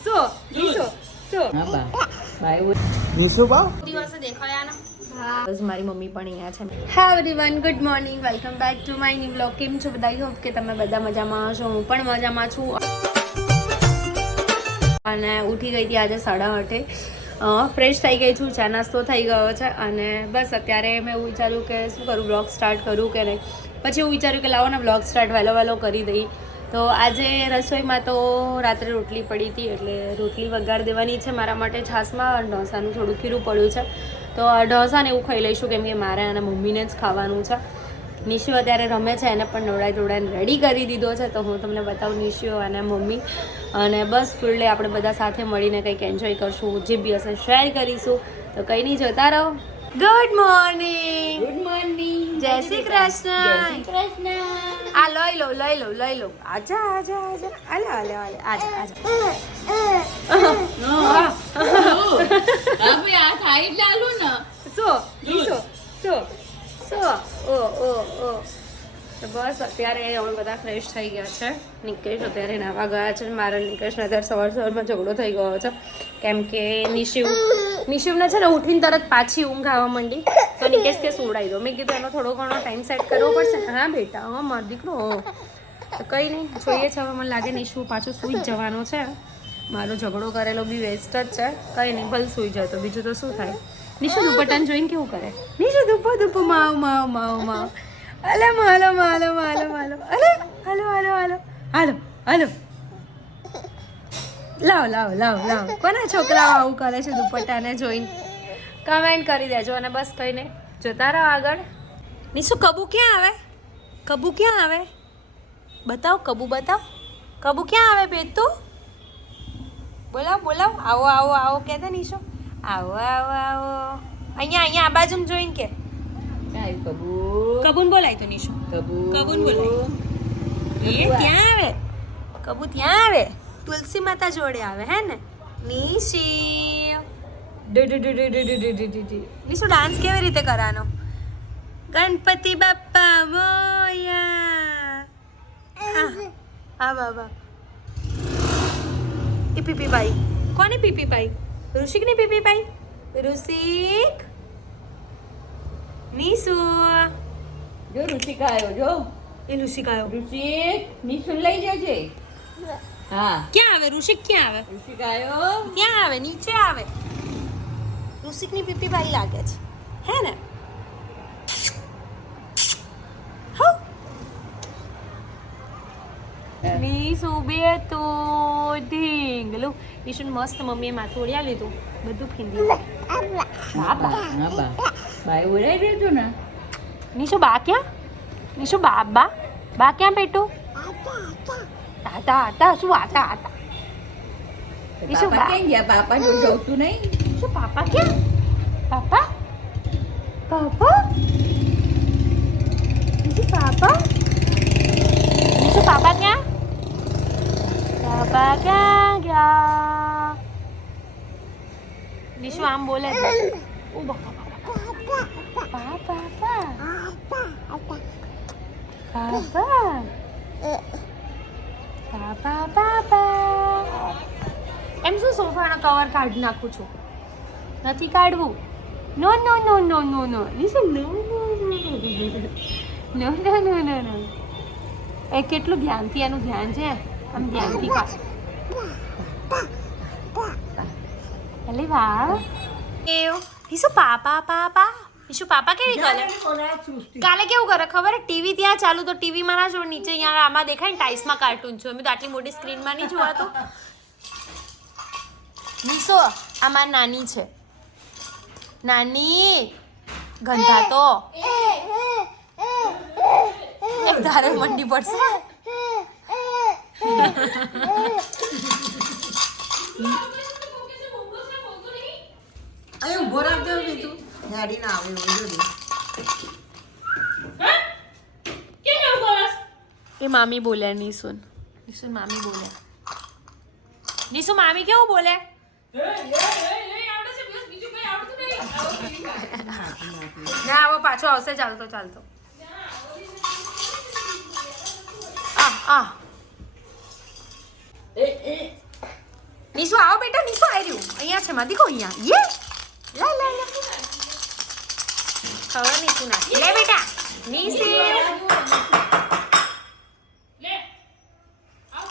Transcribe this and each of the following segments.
सो निशो सो હા બા બાય નિશુ બા દિવસે દેખાયા ના હા બસ મારી મમ્મી પણ અહીંયા છે hi everyone good morning welcome back to my new blog કેમ છો બધા હોપ કે તમે બધા મજામાં હશો હું પણ મજામાં છું અને ઉઠી ગઈ હતી આજે 8:30 ફ્રેશ થઈ ગઈ છું ચા નાસ્તો થઈ ગયો છે અને બસ અત્યારે મેં એવું વિચાર્યું કે શું કરું બ્લોગ સ્ટાર્ટ કરું કે નહીં પછી એવું વિચાર્યું કે લાવો ને બ્લોગ સ્ટાર્ટ વહેલો કરી દઈ તો આજે રસોઈમાં તો રાત્રે રોટલી પડી હતી એટલે રોટલી વઘાર દેવાની છે મારા માટે છાશમાં ઢોસાનું થોડું ખીરું પડ્યું છે તો ઢોસાને એવું ખાઈ લઈશું કેમ કે મારે અને મમ્મીને જ ખાવાનું છે નિશુ અત્યારે રમે છે એને પણ નવડાવીને રેડી કરી દીધો છે તો હું તમને બતાવું નિશુ અને મમ્મી અને બસ ફૂલ ડે આપણે બધા સાથે મળીને કંઈક એન્જોય કરશું જે બી હશે શેર કરીશું તો કંઈ નહીં જોતા રહો ગુડ મોર્નિંગ જય શ્રી કૃષ્ણ આ લઈ લો આજા આલે આજા હવે આ ખાઈ ચાલુ ને સો તો બસ અત્યારે અમે બધા ફ્રેશ થઈ ગયા છે નિકેશ અત્યારે નાવા ગયા છે મારા નિકેશને અત્યારે સવારમાં ઝઘડો થઈ ગયો છે કેમ કે નિશિવને છે ને ઉઠીને તરત પાછી ઊંઘ આવવા માંડી તો નિકેશ કે સુવડાવી દો મેં કીધું એનો થોડો ઘણો ટાઈમ સેટ કરવો પડશે હા બેટા હા મારો દીકરો તો કંઈ નહીં જોઈએ છે હવે મને લાગે નિશુ પાછું સૂઈ જ જવાનો છે મારો ઝઘડો કરેલો બી વેસ્ટ જ છે કંઈ નહીં ભલે સૂઈ જાય તો બીજું તો શું થાય નિશુ દુપટ્ટાને જોઈને કેવું કરે નિશુ દુપો માવ અલે માલો અલે હાલો લાવ કોના છોકરાઓ આવું કરે છે દુપટ્ટાને જોઈને કમેન્ટ કરી દેજો અને બસ કંઈ નહીં જોતા રહો આગળ નિશુ કબુ ક્યાં આવે બતાવ કબુ ક્યાં આવે પેતુ બોલાવ આવો કહેતા નિશુ આવો અહીંયા આ બાજુ જોઈને કે કબૂન બોલાય તો નિશુ કબૂન બોલાય કબુ ત્યાં આવે તુલસી માતા જોડે આવે હે ને નિશી નિશુ ડાન્સ કેવી રીતે કરવાનો ગણપતિ બાપ્પા મોયા હા બાબા એ પીપી ભાઈ કોને પીપી ભાઈ ઋષિકની પીપી ભાઈ ઋષિક નિશુ જો ઋષિક આવ્યો જો એ ઋષિક આવ્યો ઋષિક નિશુ લઈ જજે હા ક્યાં આવે ઋષિક ક્યાં આવે ઋષિક આવ્યો ક્યાં આવે નીચે આવે ઋષિકની પીપી ભાઈ લાગે છે હે ને નિશુ બે તો ઢીંગલું નિશુને મસ્ત મમ્મીએ માથું ઓળ્યા લીધું બધું ફીંદી હા બા બાય ઓરાઈ દેજો ને નિશુ બા ક્યાં નિશુ બા ક્યાં બેટું આતા શું આતા નિશુ પાપા ક્યાં ગયા પાપા જો જવતું નહીં શું પાપા ક્યાં પાપા નિશુ પાપા ક્યાં પાપા ક્યાં ગયા નિશુ આમ બોલે છે ઓ પાપા એમ શું સોફાનો કવર કાઢી નાખું છું નથી કાઢવું નો નિશુ નો એ કેટલું ધ્યાનથી એનું ધ્યાન છે આમ ધ્યાનથી અલે વાહ નિશુ પાપા નિશુ પાપા કેવી કરે કાલે કેવું કરે ખબર ટીવી ત્યાં ચાલુ તો ટીવીમાં ના જો નીચે અહીંયા આમાં દેખાય ને ટાઈસમાં કાર્ટૂન છે મેં તો આટલી મોટી સ્ક્રીનમાં નહીં જોવાતું નિશુ આ મારી નાની છે નાની ગંધા તો એક ધારે મંડી પડશે અરે ઉભો રાખજો બીજું ગાડી ના આવે એ મામી બોલ્યા નિશુ મામી બોલ્યા નિશુ મામી કેવું બોલે ના હવે પાછો આવશે ચાલતો નિશુ આવો બેટા, નિશુ આવી રહ્યું અહીંયા છે, માં દીકો અહીંયા. યે લા લા લા ખબર નિશુ ના લે બેટા નિશુ લે આવ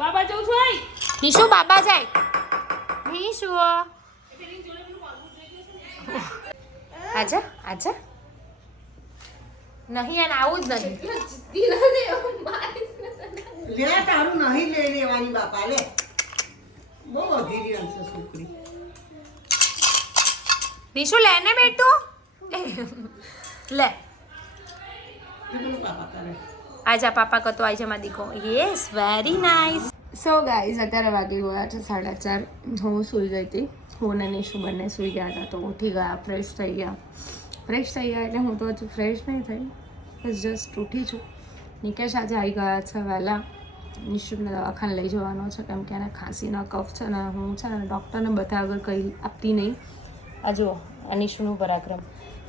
બાબા જઉં છું આઈ નિશુ બાબા જાય. નિશુ આજા આજા નહીં અને આવું જ નહીં. લે તારું નહીં લઈ લેવાની બાપા લે. બહુ અઘરી હશે છોકરી. નિશુ લે ને બેટું લે કીધું બાપા કરે. આજા પાપા કતો આઈ જા માં દીકો. Yes very nice. So guys અત્યારે વાગી ગયા છે 4:30. હું સૂઈ ગઈ હતી. હું અને નિશુ બંને સૂઈ ગયા હતા તો ઉઠી ગયા, ફ્રેશ થઈ ગયા એટલે હું તો હજુ ફ્રેશ નહીં થઈ, બસ જસ્ટ ઉઠી છું. નિકેશ આજે આવી ગયા છે વહેલા. નિશુને દવાખાને લઈ જવાનો છે કેમ કે એને ખાંસીના કફ છે ને હું છે ને ડૉક્ટરને બતાવ્યા વગર કંઈ આપતી નહીં. આ જુઓ આ નિશુનું પરાક્રમ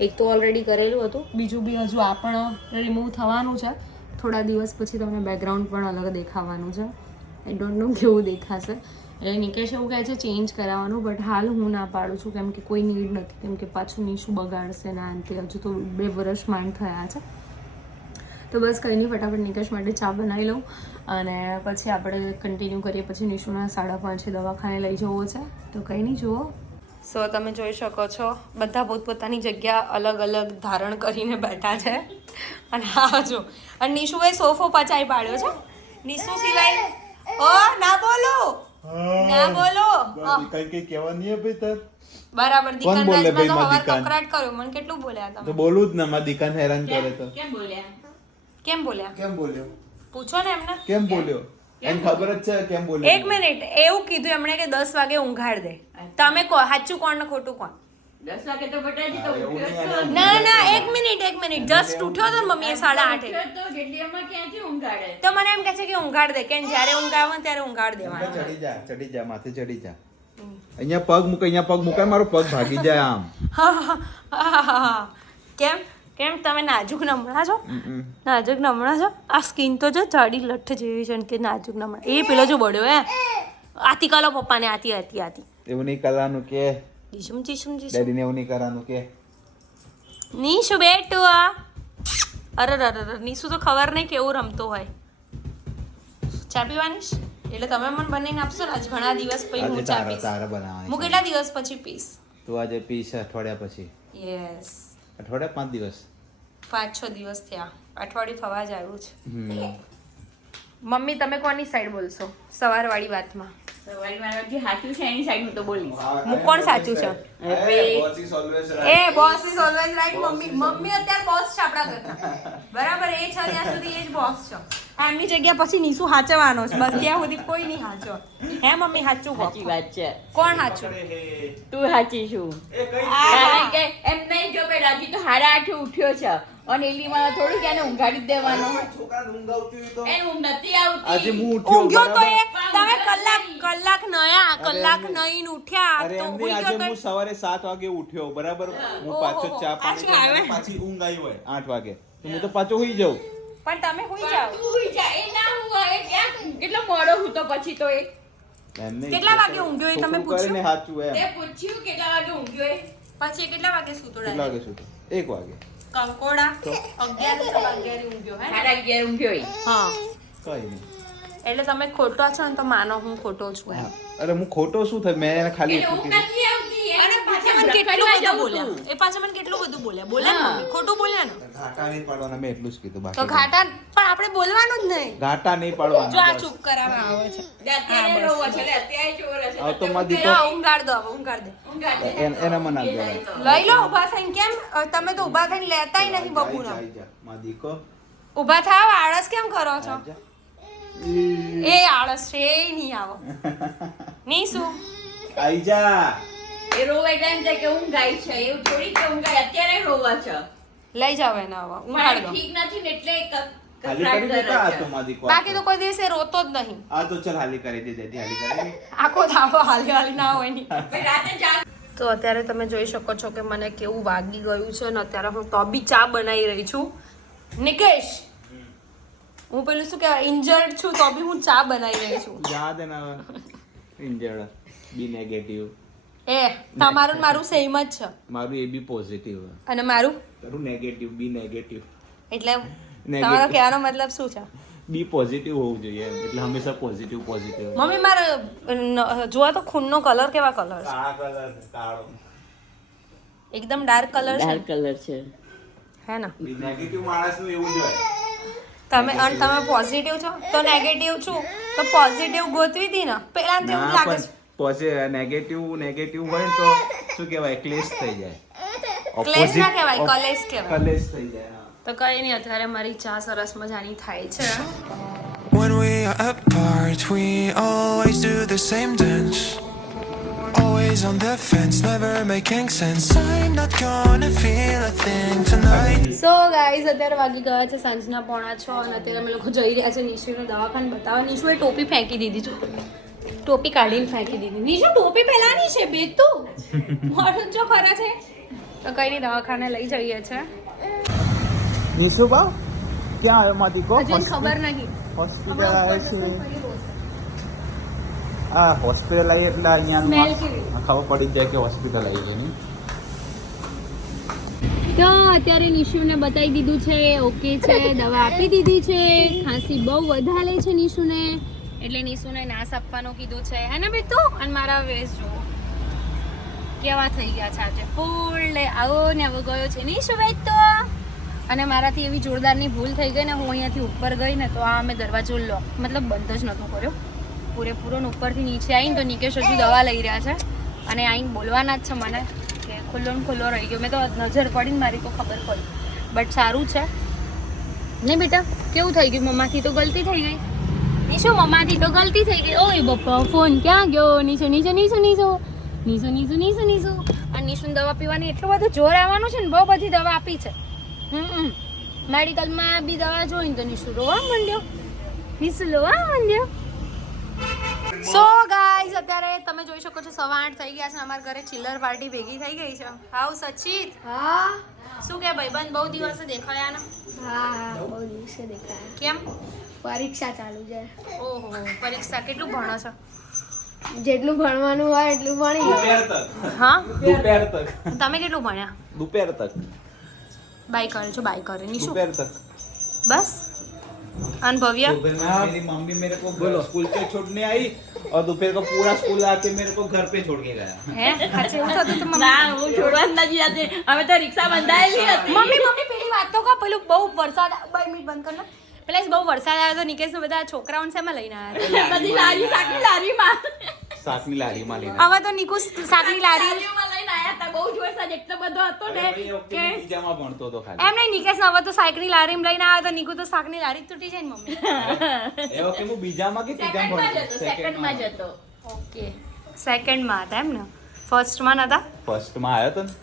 એક તો ઓલરેડી કરેલું હતું, બીજું બી હજુ આ પણ રિમૂવ થવાનું છે. થોડા દિવસ પછી તમને બેકગ્રાઉન્ડ પણ અલગ દેખાવાનું છે. આઈ ડોન્ટ નો કેવું દેખાશે. એટલે નિકેશ એવું કહે છે ચેન્જ કરાવવાનું, બટ હાલ હું ના પાડું છું કેમ કે કોઈ નીડ નથી, કેમ કે પાછું નિશુ બગાડશે ને અંતે હજુ તો 2 વર્ષ માંડ થયા છે. તો બસ કંઈ નહીં, ફટાફટ નિકેશ માટે ચા બનાવી લઉં અને પછી આપણે કન્ટિન્યુ કરીએ. પછી નિશુના 5:30 દવાખાને લઈ જવો છે તો કંઈ નહીં જુઓ. સો તમે જોઈ શકો છો બધા પોતપોતાની જગ્યા અલગ અલગ ધારણ કરીને બેઠા છે. અને હા જો અને નિશુએ સોફો પચાવી પાડ્યો છે. નિશુ સિવાય ઓ ના બોલો ના બોલો કઈ કહેવાની હે ભાઈ તાર બરાબર. કોણ બોલે દીકરાના ભાઈ? હવાર દીકાન કકરાટ કર્યો, મને કેટલું બોલ્યા તો તમે? બોલું જ ને, મારી દીકાન હેરાન કરે તો કેમ બોલ્યા કેમ બોલ્યા કેમ બોલ્યો પૂછો ને એમને. કેમ બોલ્યો એને ખબર જ છે કેમ બોલ્યો. એક મિનિટ એવું કીધું એમણે કે 10 વાગે ઊંઘાડ દે. તમે કહો સાચું કોણ ને ખોટું કોણ? 10 વાગે તો બટાજી તો હા, એવું ઉઠ્યો નહીં જ તો. ના ના એક મિનિટ જસ્ટ ઉઠ્યો તો ને મમ્મીએ 8:30. ઉઠ્યો જ તો જેટલીમાં ક્યાંથી ઊંઘાડે તો મને એમ કહે છે કે ઊંઘાડ દે, કે જ્યારે ઊંઘ આવે ને ત્યારે ઊંઘાડ દેવાનું. ચડી જા માથે ચડી જા. અહીંયા પગ મૂકે મારો પગ ભાગી જાય આમ. કેમ કેમ તમે નાજુક નમણા છો? નાજુક નમણા છો? આ સ્કિન તો જો જાડી લઠ્ઠ જેવી છે ને કે નાજુક નમણા. એ પેલો જો બળ્યો હે આતી કાલો પપ્પાને આતી એવું નહીં કરવાનું કે જીસુમ ડેડીને એવું નહીં કરવાનું કે નીશુ બેટુ અરે નીશુ તો ખબર નહીં કેવું રમતો હોય. ચા પીવાની છે? એટલે તમે મને બનાવીને આપશો ને? આજ ઘણા દિવસ પછી આજે હું ચા તારા પીશ. તારા બનાવવાની હું કેટલા દિવસ પછી પીશ? તું આજે પીશ અઠવાડિયા પછી. યસ અઠવાડિયા 5 દિવસ 5-6 દિવસ થયા, અઠવાડિયું થવા જ આવ્યું છે. હમ. મમ્મી તમે કોની સાઈડ બોલશો સવારવાળી વાતમાં? સવારી મારા જે સાચું છે એની સાઈડ હું તો બોલીશ હું કોણ સાચું છે? boss is always right. A boss is always right. Mummy અત્યારે બોસ છે આપણા ઘરના, બરાબર? એ છે ત્યાં સુધી એ જ બોસ છે. એમની જગ્યા પછી નીસુ હાચવાનો છે, બસ ત્યાં સુધી કોઈ નહીં હાચો. હે મમ્મી સાચું કહો. સાચી વાત છે. કોણ સાચું? તું સાચી છું. એ કઈ કારણ કે એમ નહીં જો ભાઈ રાજી તો 8:30 ઉઠ્યો છે અને એલીમાં થોડું કે એને ઊંઘાડી જ દેવાનો. છોકરાને ઊંઘ આવતી હોય તો એને ઊંઘ નથી આજે આવતી. હું ઉઠ્યો ઊંઘ્યો તો એ બરાબર? તમે કલાક નયા કલાક નહીં ઉઠ્યા અરે તો એમ નહીં, ઊંઘ્યો આજે તો હું સવારે 7 વાગે ઉઠ્યો બરાબર. હું પાછો ચા પાણી પાછું આવે. કરીને પાછી ઊંઘ આવી હોય 8 વાગે તો હું તો પાછો હોઈ જાઉં. પણ તમે હોઈ પણ જાઓ. તું ઊંઘી જા. એ ના ઊંઘાય. ક્યાં કેટલો મોડો હતો પછી તો એ એમ નહીં, કેટલા વાગે ઊંઘ્યો એ તમે છોકરું કરે ને સાચું એમ. તે પૂછ્યું કેટલા વાગે ઊંઘ્યો એ. પછી એ કેટલા વાગે સૂતો કેટલા વાગે સુતો? 1 વાગે. કંકોડા 11 ઊંઘ્યો હે ને? 11:30 ઊંઘ્યો એ. હા કઈ નહીં. એટલે તમે ખોટા છો ને તો માનો હું ખોટો છું એમ. હા. અરે હું ખોટો શું થાય? મેં એને ખાલી એટલે એટલું ઊંઘ કીધું. નથી આવતી. અને એને પાછા પાછા મને કેટલું રખડવા બધું જવું બોલ્યા. હતું. એ પાછા મને કેટલું બધું બોલ્યા. બોલ્યા ને હા. મમ્મી? ખોટું બોલ્યા ને? ઘાટા નહીં પાડવાના, મેં એટલું જ કીધું. તો બાકી ઘાટા પણ આપણે બોલવાનું જ નહીં. ઘાટા નહીં જો આ પાડવાના બસ. ચૂપ કરાવવા આવે છે. અત્યારે રોવો છે. એટલે અત્યારે જોર હશે. આ તો મારી દીકરો પેલા ઊંઘાડ દો હવે, ઊંઘાડ દે. ઊંઘાડ દે. એને મને આપજો. લઈ લો ઊભા થઈને. કેમ તમે તો ઊભા થઈને લેતાય નહીં બબુનો. આઈ જા, મારી દીકો. ઊભા થાવ. આળસ કેમ કરો છો? આઈ જા. એ આળસ છે એ નહીં આવો નહીં શું? આઈ જા. એ રોવે એટલે એમ થાય કે ઊંઘાય છે. એવું થોડી કે ઊંઘાય. અત્યારે રોવા છે. લઈ જાવ એને હવે, પણ ઊંઘાડ એ દો. ઠીક નથી ને એટલે હાલી કકળાટ કરી દેતા કરે આ છે. તો મારી દીકો. બાકી તો કોઈ દિવસે રોતો જ નહીં. આ તો ચાલ હાલી કરી દે દેતી હાલી કરી દે. આખો ધાબો હાલી હાલી ના હોય નહીં. પછી રાતે જાગ તો અત્યારે તમે જોઈ શકો છો કે મને કેવું વાગી ગયું છે ને અત્યારે હું તો બી ચા બનાવી રહી છું. નિકેશ હું પેલું શું કહેવાય ઇન્જર્ડ છું તો બી હું ચા બનાવી રહી છું. યાદ ને ઇન્જર્ડ બી નેગેટિવ. એ તમારું ને મારું સેમ જ છે. મારું એ બી પોઝિટિવ અને મારું તારું નેગેટિવ બી નેગેટિવ. એટલે તમારો કહેવાનો મતલબ શું છે? બી પોઝિટિવ હોવું જોઈએ એમ. એટલે હંમેશા પોઝિટિવ પોઝિટિવ. મમ્મી મારે જોવા તો ખૂનનો કલર કેવા કલર છે? કાળા કલર કાળો. એકદમ ડાર્ક કલર છે ડાર્ક કલર છે. હે ને? નેગેટિવ માણસનું એવું જ હોય. તમે પોઝિટિવ છો તો નેગેટિવ છું તો પોઝિટિવ ગોતવી હતી ને પેલા તો એવું લાગે છે. નેગેટિવ હોય ને તો શું કહેવાય ક્લેશ થઈ જાય. ક્લેશ ના કહેવાય કલેશ કહેવાય. કલેશ થઈ જાય. હા. તો કઈ નહીં અત્યારે મારી ચા સરસ મજાની થાય છે. When we are apart, we always do the same dance. Always on the fence, never making sense. I'm not gonna feel a thing tonight. So guys અત્યારે વાગી ગયા છે સાંજના 5:30 અને અત્યારે અમે લોકો જઈ રહ્યા છે નિશુને દવાખાને બતાવવા. નિશુએ ટોપી ફેંકી દીધી છે. ટોપી કાઢીને ફેંકી દીધી. નિશુ ટોપી પહેલાની છે બે તું મોઢું જો ખરા છે તો કઈ નહીં દવાખાને લઈ જઈએ છે. નિશુ બા ક્યાં આવ્યો માથી કો હજુ ખબર નહીં. હોસ્પિટલ આવે છે. આ હોસ્પિટલ આવી એટલે અહીંયા ખબર પડી જાય કે હોસ્પિટલ આવી ગઈ નહીં. તો અત્યારે નિશુને બતાવી દીધું છે ઓકે છે દવા આપી દીધી છે. ખાંસી બહુ વધારે છે નિશુને એટલે નિશુને નાશ આપવાનું કીધું છે હે ને બેટુ. અને મારા વેસ જો કેવા થઈ ગયા છે આજે ફૂલ આવો ને આવો ગયો છે નિશુ ભાઈ તો. અને મારાથી એવી જોરદારની ભૂલ થઈ ગઈ ને હું અહીંયાથી ઉપર ગઈ ને તો આ અમે દરવાજો લોક મતલબ બંધ જ નહોતો કર્યો પૂરેપૂરો ને ઉપરથી નીચે આવીને તો નિકેશ હજુ દવા લઈ રહ્યા છે અને આવીને બોલવાના જ છે મને કે ખુલ્લો ને ખુલ્લો રહી ગયો. મેં તો નજર પડીને મારી તો ખબર પડી બટ સારું છે ને બેટા. કેવું થઈ ગયું? મમ્માથી તો ગલતી થઈ ગઈ. નિશુ મમ્માથી તો ગલતી થઈ ગઈ. ઓય બપ્પા ફોન ક્યાં ગયો? નિશુ નિશુ નિશુ નિશુ નિશુ નિશુ નિશુ નિશુ. અને નિશુને દવા પીવાની એટલું બધું જોર આવવાનું છે ને બહુ બધી દવા આપી છે. મેડિકલમાં બી દવા જોઈને તો નિશુ રોવા માંડ્યો. નિશુ રોવા માંડ્યો. સો ગાઈઝ અત્યારે તમે જોઈ શકો છો 8:15 થઈ ગયા છે. અમારા ઘરે ચિલ્લર પાર્ટી ભેગી થઈ ગઈ છે. હાઉ સચિત? હા. શું કે ભાઈબંધ બહુ દિવસે દેખાયા ને? હા બહુ દિવસે દેખાય. કેમ? પરીક્ષા ચાલુ છે. ઓહો પરીક્ષા કેટલું ભણો છો? જેટલું ભણવાનું હોય એટલું ભણી લો. હા दोपहर तक. તમે કેટલું ભણ્યા? दोपहर तक. બાય કરે છો બાય કરે નિશુ दोपहर तक. બસ. અને ભવ્ય? सुबह में मेरी मम्मी मेरे को स्कूल पे छोड़ने आई और दोपहर को पूरा स्कूल आके मेरे को घर पे छोड़ के गया. હે સાચે એવું થતું હતું ના મમ્મી? હું છોડવા જ નથી જતી. અમે તો રિક્ષા બંધાયેલી હતી. મમ્મી પેલી વાત તો કહો. પેલું બહુ વરસાદ 2 મિનિટ બંધ કર ને. પેલા બહુ વરસાદ આવ્યો તો નિકેશને બધા છોકરાઓને શેમાં લઈને આવ્યા બધી લારી શાકની લારીમાં साकनी लारी में लेना. હવે તો નિકુ શાકની લારી લારીમાં લઈને આયા હતા. બહુ જ વરસાદ એટલો બધો હતો ને કે બીજામાં ભણતો હતો ખાલી. એમ નહીં નિકેશ હવે તો સાયકલની લારીમાં લઈને આવ્યો તો નિકુ તો શાકની લારી જ તૂટી જાય ને મમ્મી. એ વખતે હું બીજામાં કે ત્રીજામાં ભણતો. સેકન્ડમાં જતો. ઓકે સેકન્ડમાં હતા એમ ને? ફર્સ્ટમાં નતા? ફર્સ્ટમાં આવ્યો તો ને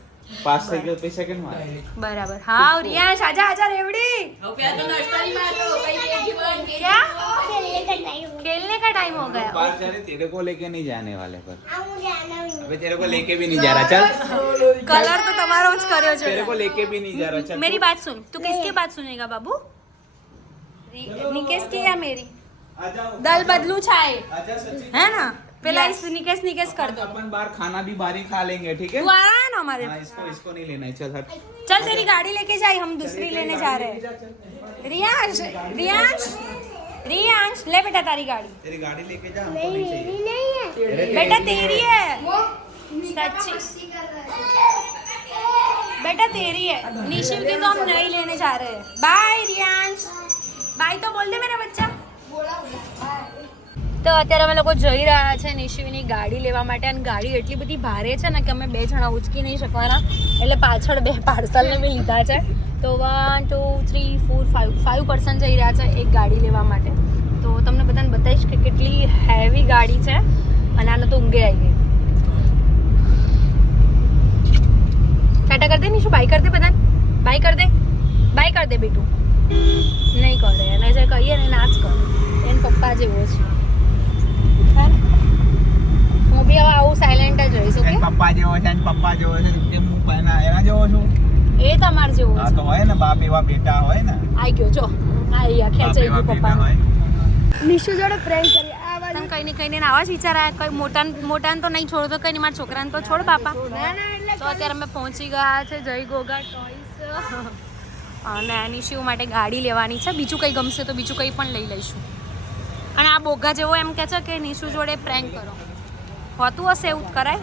પાસ થઈ ગયો પછી સેકન્ડમાં આવ્યો. બરાબર. હા રિયાંશ આજા રેવડી. હવે પેલા તો નર્સરીમાં હતો. કઈ કેજી વન क्या? खेलने का टाइम हो गया. बाहर जा रहे तेरे को लेके नहीं जाने वाले पर अबे तेरे को लेके भी नहीं जा रहा. चल कलर तो तुम्हारा જ કર્યો છે. तेरे को लेके भी नहीं जा रहा. चल मेरी बात सुन. तू किसकी बात सुनेगा बाबू? निकेश की या मेरी? आजा दल बदलू छाए आजा सचिन. है ना? पहला इस निकेश कर दो. अपन बाहर खाना भी बाहर ही खा लेंगे ठीक है. तू आ रहा है ना हमारे? हाँ इसको नहीं लेना है. चल हट. चल तेरी गाड़ी लेके जाए हम दूसरी लेने जा रहे हैं. रियांश रियांश रियांश ले बेटा तारी गाड़ी. तेरी गाड़ी लेके जा. हमको नहीं चाहिए. बेटा तेरी है. सच्ची बेटा तेरी है. निशिव की तो हम नहीं लेने जा रहे हैं. बाय रियांश. बाय तो बोल दे मेरा बच्चा. તો અત્યારે અમે લોકો જઈ રહ્યા છે નિશિવની ગાડી લેવા માટે અને ગાડી એટલી બધી ભારે છે ને કે અમે 2 જણા ઉચકી નહીં શકવાના એટલે પાછળ 2 પાર્સલને બી લીધા છે. તો 1 2 3 4 5 પર્સન જઈ રહ્યા છે એક ગાડી લેવા માટે. તો તમને બધાને બતાવીશ કે કેટલી હેવી ગાડી છે અને આને તો ઊંઘે આવી ગઈ. ટાટા કર દે નિશુ. બાય કર દે બધાને. બાય કર દે. બાય કર દે બેટું. નહીં કરે એને જે કહીએ ને ના જ કરે. એને પપ્પા જેવો છે. હું બી હવે આવું સાયલેન્ટ જ રહીશ. ઓકે પપ્પા જેવો છે પપ્પા જેવો છે તેમ એના જેવો છું. એ તમાર જેવો હા છે. તો હોય ને બાપ એવા બેટા હોય ને. આઈ ગયો જો આયા ખેંચાઈ ગયું પપ્પાનું. નિશુ જોડે પ્રેન્ક કરી આ બાજુ તને કઈ ને આવા જ વિચાર આવ્યા કઈ મોટાને તો નહીં છોડતો કઈ નહીં મારા છોકરાને તો છોડ બાપા. ના એટલે તો અત્યારે અમે પહોંચી ગયા છે જય ગોગા ટોયસ અને નિશુ માટે ગાડી લેવાની છે. બીજું કંઈ ગમશે તો બીજું કંઈ પણ લઈ લઈશું. અને આ બોગા જેવો એમ કહે છે કે નિશુ જોડે પ્રેન્ક કરો. હોતું હશે એવું કરાય?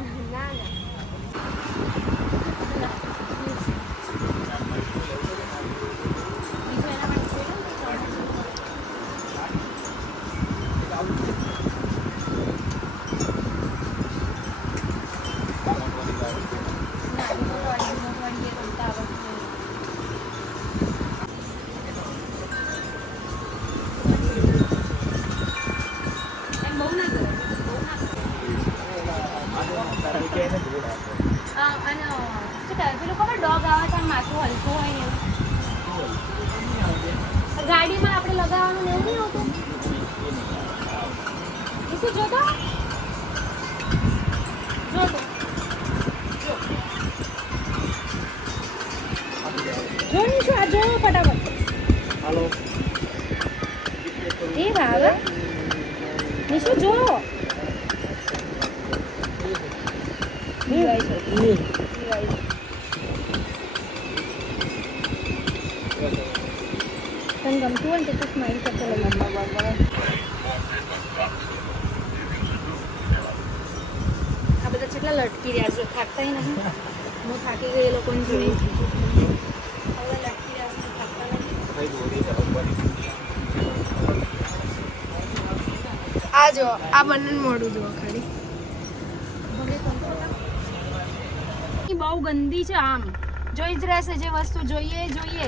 ના ગાડીમાં આપણે લગાવવાનું એવું નહીં હોતું. શું જોતો જોયું શું આ જોયું ફટાફટ. હાલો એ ભાવે નિશુ જો તને ગમતું હોય ને તો સ્માઈલ કરતો આ બધા કેટલા લટકી રહ્યા છે થાકતા નહીં. હું થાકી ગઈ એ લોકોને જોઈ હવે લટકી રહ્યા છે થાકતા નથી. આ જો આ બંને મોઢું જુઓ ખાલી બહુ ગંદી છે. આમ જોઈ જ રહેશે જે વસ્તુ જોઈએ જોઈએ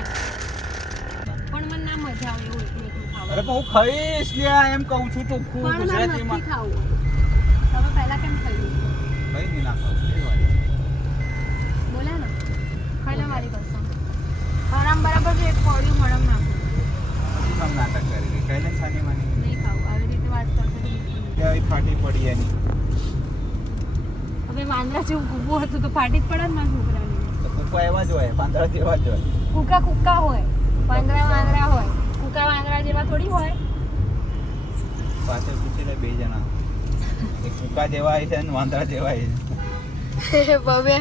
પણ મને ના મજા આવે એવું એટલું ખાવું. અરે પણ હું ખાઈશ લ્યા એમ કહું છું ચોખ્ખું પણ મારે ગુજરાતીમાં. નથી ખાવું. તમે પહેલા કેમ ખાઈ કઈ નહીં ના ખાવું બોલે ને ખાઈ લે મારી કસમ. હરામ બરાબર છે એક કોળિયું હરામ નાખું સમ નાટક કરી રહી કઈ નહીં છાની માની નહીં ખાવું. આવી રીતે વાત કરશે તો બિલકુલ નહીં. ક્યાંય ફાટી પડી એની હવે વાંદરા જેવું કૂવું હતું તો ફાટી જ પડે ને મારા છોકરાને. તો કૂકા એવા જ હોય પાંદડા જેવા જ હોય કૂકા કૂકા હોય વાંદરા વાંદરા હોય કૂકા વાંદરા જેવા થોડી હોય. પાછળ પૂછીને બે જણા એક કૂકા જેવા છે અને વાંદરા જેવા છે. ભવ્ય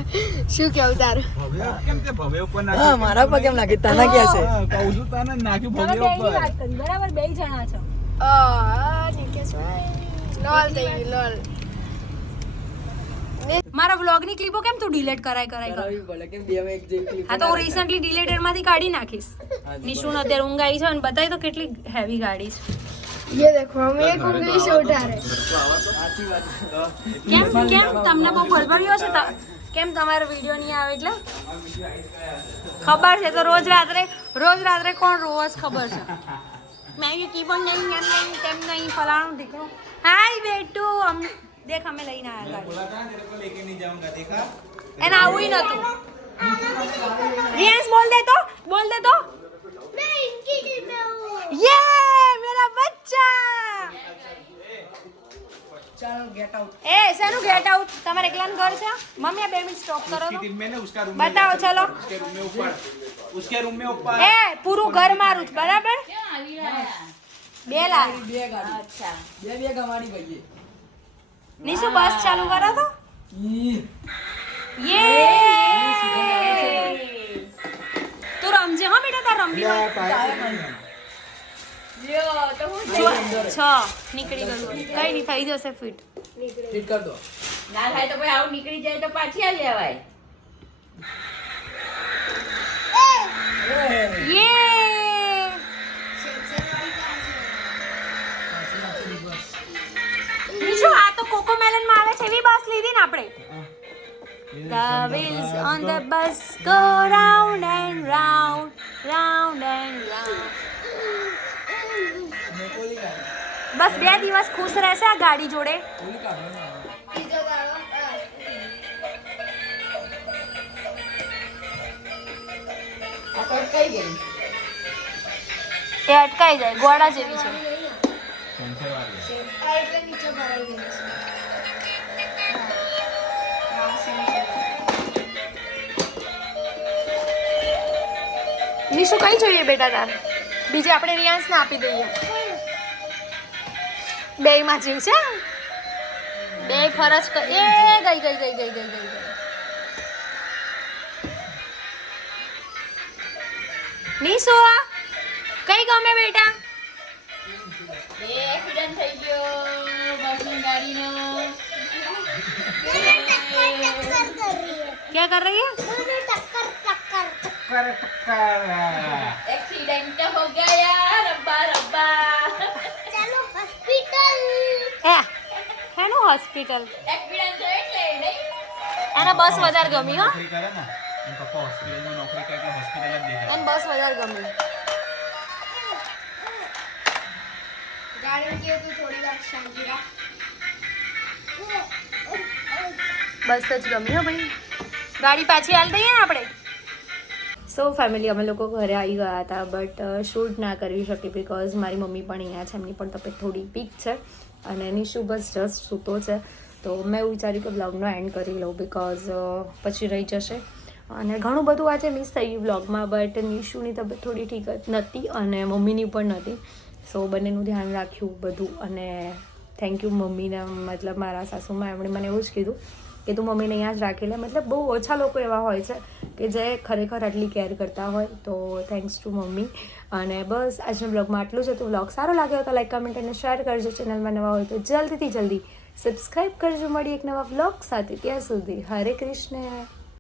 શું કેવું તારું ભવ્ય કેમ તે ભવ્ય ઉપર નાખ્યું? હા મારા પર કેમ નાખી તને ક્યાં છે હા, કહું છું તને નાખ્યું તમે ભવ્ય બેયની ઉપર વાત કરી બરાબર બે જણા છો. લોલ થઈ ગઈ લોલ મારા વ્લોગની ક્લિપો કેમ તું ડિલીટ કરાય કરાવી પડે કેમ બે એક જેવી clip હા તો હું રિસન્ટલી ડિલીટેડ માંથી કાઢી નાખીશ. નિશુન અત્યારે ઊંઘ આવી છે અને બતાવી તો કેટલી હેવી ગાડી છે. ये देखो हमें एक उंगली से उठा रहे સાચી વાત છે. કેમ કેમ તમને બહુ ભરભર્યો છે કેમ તમારો વિડીયો નહીં આવે એટલે ખબર છે તો રોજ રાત્રે કોણ રોજ ખબર છે. મેં કી પણ નહીં એમ નહીં તેમ નહીં ફલાણું દીકરો હાય બેટુ દેખ અમે લઈને આવ્યા ગાડી. बोला था तेरे को लेके नहीं जाऊंगा देखा એને આવું નતું. रियांस बोल दे तो मैं इनकी टीम में हूँ ये मेरा बच्चा ચાલો ગેટ આઉટ ए सेनु गेट आउट તમારે એકલાનું ઘર છે મમ્મી આ 2 મિનિટ સ્ટોપ કરો उसकी તો टीम में ना उसका रूम बताओ चलो उसके रूम में ऊपर उसके रूम में ऊपर એ પૂરું ઘર મારું છે બરાબર ક્યાં આવી રહ્યા? 2 લાખ બે ગાડી અચ્છા બે ગમાડી ભાઈ નીસુ બસ ચાલુ કરો તો ये તું રમજે હો બેટા તાર રમવી હોય લ્યો તો હું છ નીકળી ગયું કઈ નહીં થઈ જશે ફિટ ફિટ કર દો ના થાય તો ભાઈ આવું નીકળી જાય તો પાછી આ લેવાય. ये નીશુ આ તો કોકો મેલન માં આવે છે એવી બસ લીધી ને આપણે The wheels on the bus go round and round, round and round. બસ 2 દિવસ ખુશ રહેશે આ ગાડી જોડે. આ તો અટકાઈ ગઈ. એ અટકાઈ જાય ગોળા જેવી છે. नीचे भराई गई નીશુ કઈ જોઈએ બેટા તાર બીજે આપણે રિયાન્સને આપી દઈએ. બેયમાં જીવ છે. બે ફરજ એ ગઈ. નીશો કઈ ગમે બેટા? એક્સિડન્ટ થઈ ગયો બસની ગાડીનો. क्या कर रही है? एक्सीडेंट हो गया रब्बा रब्बा. चलो हॉस्पिटल. હે નો હોસ્પિટલ. એક્સિડન્ટ થયો એટલે નહીં. આના બસ વધારે ગમી હો. નોકરી કરે ને એમ પપ્પા હોસ્પિટલમાં નોકરી કરે એટલે હોસ્પિટલ જ દેખાય. અને બસ વધારે ગમી. गाड़ी की तो थोड़ी बात शांति रख. બસ જ ગમી હો ભાઈ. ગાડી પાછી હાલ દઈએ ને આપણે. સો ફેમિલી અમે લોકો ઘરે આવી ગયા હતા બટ શૂટ ના કરી શકી બિકોઝ મારી મમ્મી પણ અહીંયા છે, એમની પણ તબિયત થોડી વીક છે અને નિશુ બસ જસ્ટ સૂતો છે. તો મેં એવું વિચાર્યું કે બ્લોગનો એન્ડ કરી લઉં બિકોઝ પછી રહી જશે અને ઘણું બધું આજે મિસ થઈ ગયું બ્લોગમાં. બટ નિશુની તબિયત થોડી ઠીક જ નહોતી અને મમ્મીની પણ નહોતી. સો બંનેનું ધ્યાન રાખ્યું બધું અને થેન્ક યુ મમ્મીને, મતલબ મારા સાસુમાં એમણે મને એવું જ કીધું કે તું મમ્મીને અહીંયા જ રાખી લે. મતલબ બહુ ઓછા લોકો એવા હોય છે કે જે ખરેખર આટલી કેર કરતા હોય. તો થેન્ક્સ ટુ મમ્મી. અને બસ આજના બ્લોગમાં આટલું છે. તો બ્લોગ સારો લાગ્યો હોય તો લાઈક, કમેન્ટ અને શેર કરજો. ચેનલમાં નવા હોય તો જલ્દીથી જલ્દી સબસ્ક્રાઈબ કરજો. મળી એક નવા બ્લોગ સાથે. ત્યાં સુધી હરે કૃષ્ણ.